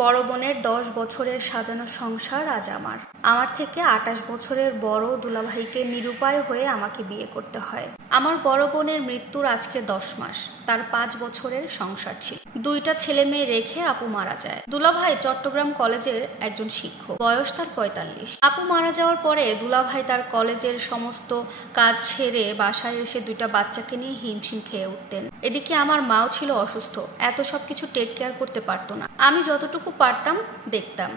বড় বোনের 10 বছরের সাজানো সংসার আজ আমার থেকে 28 বছরের বড় দুলাভাইকে নিরুপায় হয়ে আমাকে বিয়ে করতে হয়। আমার বড় বোনের মৃত্যুর আজকে 10 মাস। তার 5 বছরের সংসার ছিল। 2টা ছেলে মেয়ে রেখে আপু মারা যায়। দুলাভাই চট্টগ্রাম কলেজের একজন শিক্ষক, বয়স তার 45। আপু মারা যাওয়ার পরে দুলাভাই তার কলেজের সমস্ত কাজ ছেড়ে বাসায় এসে 2টা বাচ্চাকে নিয়ে হিমশিম খেয়ে উঠতেন। এদিকে আমার মাও ছিল অসুস্থ, এত সবকিছু টেক কেয়ার করতে পারতো না। আমি যতটুকু পারতাম দেখতাম।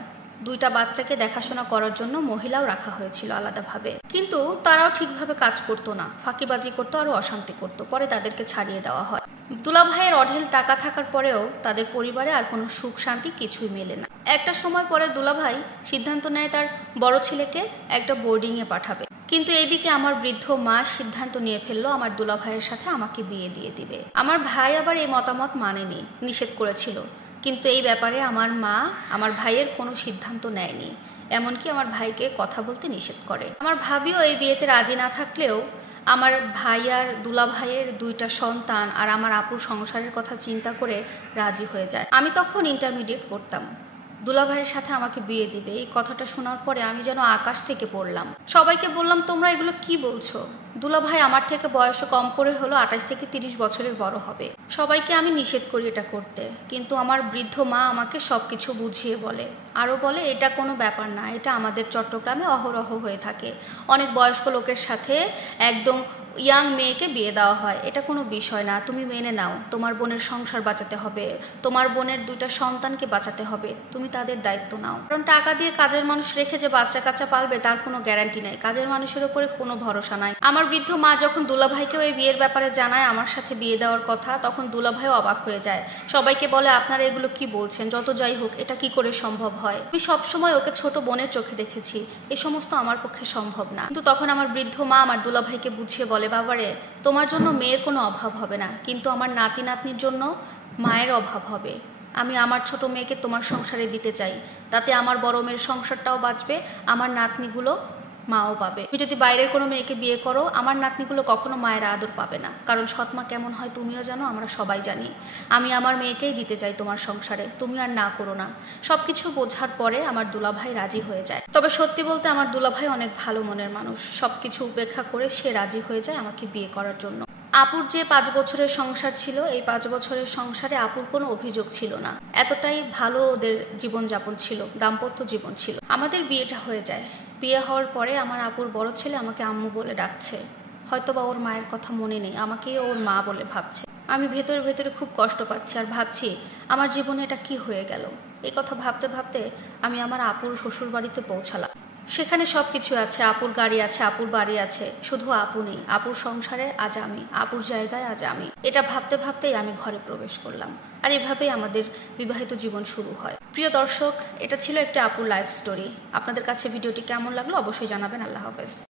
2টা বাচ্চাকে দেখাশোনা করার জন্য মহিলাও রাখা হয়েছিল আলাদাভাবে, কিন্তু তারাও ঠিকভাবে কাজ করতো না, ফাঁকিবাজি করতো, আরো অশান্তি করতো। পরে তাদেরকে ছাড়িয়ে দেওয়া হয়। দুলাভাইয়ের অঢেল টাকা থাকার পরেও তাদের পরিবারে আর কোনো সুখ শান্তি কিছুই মেলে না। একটা সময় পরে দুলাভাই সিদ্ধান্ত নেয় তার বড় ছেলেকে একটা বোর্ডিংয়ে পাঠাবে, কিন্তু এইদিকে আমার বৃদ্ধ মা সিদ্ধান্ত নিয়ে ফেললো আমার দুলাভাইয়ের সাথে আমাকে বিয়ে দিয়ে দিবে। আমার ভাই আবার এই মতামত মানেনি, নিষেধ করেছিল, কিন্তু এই ব্যাপারে আমার মা আমার ভাইয়ের কোনো সিদ্ধান্ত নেয়নি, এমনকি আমার ভাইকে কথা বলতে নিষেধ করে। আমার ভাবিও এই বিয়েতে রাজি না থাকলেও আমার ভাই আর দুলাভাইয়ের 2টা সন্তান আর আমার আপুর সংসারের কথা চিন্তা করে রাজি হয়ে যায়। আমি তখন ইন্টারমিডিয়েট পড়তাম। দুলাভাইয়ের সাথে আমাকে বিয়ে দিবে, এই কথাটা শোনার পরে আমি যেন আকাশ থেকে পড়লাম। সবাইকে বললাম, তোমরা এগুলো কি বলছো? দুলাভাই আমার থেকে বয়সে কম করে হলো 28 থেকে 30 বছরের বড় হবে। সবাইকে আমি নিষেধ করি এটা করতে, কিন্তু আমার বৃদ্ধ মা আমাকে সবকিছু বুঝিয়ে বলে, আরো বলে এটা কোনো ব্যাপার না, এটা আমাদের চট্টগ্রামে অহরহ হয়ে থাকে। অনেক বয়স্ক লোকের সাথে একদম ইয়াং মেয়েকে বিয়ে দেওয়া হয়, এটা কোনো বিষয় না, তুমি মেনে নাও। তোমার বোনের সংসার বাঁচাতে হবে, তোমার বোনের 2টা সন্তানকে বাঁচাতে হবে, তুমি তাদের দায়িত্ব নাও। কারণ টাকা দিয়ে কাজের মানুষ রেখে যে বাচ্চা কাচ্চা পালবে তার কোনো গ্যারান্টি নেই, কাজের মানুষের উপরে কোনো ভরসা নাই। আমার বৃদ্ধ মা যখন দুলাভাইকেও এই বিয়ের ব্যাপারে জানায় আমার সাথে বিয়ে দেওয়ার কথা, তখন দুলাভাইও অবাক হয়ে যায়। সবাইকে বলে, আপনারা এগুলো কি বলছেন? যত যাই হোক, এটা কি করে সম্ভব হয়? আমি সবসময় ওকে ছোট বোনের চোখে দেখেছি, এই সমস্ত আমার পক্ষে সম্ভব না। কিন্তু তখন আমার বৃদ্ধ মা আমার দুলাভাইকে বুঝিয়ে বলে, বাবারে, তোমার জন্য মেয়ের কোনো অভাব হবে না, কিন্তু আমার নাতি নাতনির জন্য মায়ের অভাব হবে। আমি আমার ছোট মেয়েকে তোমার সংসারে দিতে চাই, তাতে আমার বড় মেয়ের সংসারটাও বাঁচবে, আমার নাতনিগুলো মাও পাবে। তুমি যদি বাইরের কোনো মেয়েকে বিয়ে করো, আমার নাতনিগুলো কখনো মায়ের আদর পাবে না, কারণ সৎমা কেমন হয় তুমিও জানো, আমরা সবাই জানি। আমি আমার মেয়েকেই দিতে চাই তোমার সংসারে, তুমি আর না করো না। সবকিছু বোঝার পরে আমার দুলাভাই রাজি হয়ে যায়। তবে সত্যি বলতে আমার দুলাভাই অনেক ভালো মনের মানুষ, সবকিছু উপেক্ষা করে সে রাজি হয়ে যায় আমাকে বিয়ে করার জন্য। আপুর যে 5 বছরের সংসার ছিল, এই 5 বছরের সংসারে আপুর কোনো অভিযোগ ছিল না, এতটাই ভালো ওদের জীবনযাপন ছিল, দাম্পত্য জীবন ছিল। আমাদের বিয়েটা হয়ে যায়। বিয়ে হওয়ার পরে আমার আপুর বড় ছেলে আমাকে আম্মু বলে ডাকছে, হয়তোবা ওর মায়ের কথা মনে নেই, আমাকেই ওর মা বলে ভাবছে। আমি ভেতরে ভেতরে খুব কষ্ট পাচ্ছি, আর ভাবছি আমার জীবনে এটা কি হয়ে গেল। এই কথা ভাবতে ভাবতে আমি আমার আপুর শ্বশুর বাড়িতে পৌঁছালাম। সেখানে সবকিছু আছে, আপুর গাড়ি আছে, আপুর বাড়ি আছে, শুধু আপু নেই। আপুর সংসারে আজ আমি, আপুর জায়গায় আজ আমি। এটা ভাবতে ভাবতেই আমি ঘরে প্রবেশ করলাম, আর এভাবেই আমাদের বিবাহিত জীবন শুরু হয়। প্রিয় দর্শক, এটা ছিল একটা আপুর লাইফ স্টোরি। আপনাদের কাছে ভিডিওটি কেমন লাগলো অবশ্যই জানাবেন। আল্লাহ হাফেজ।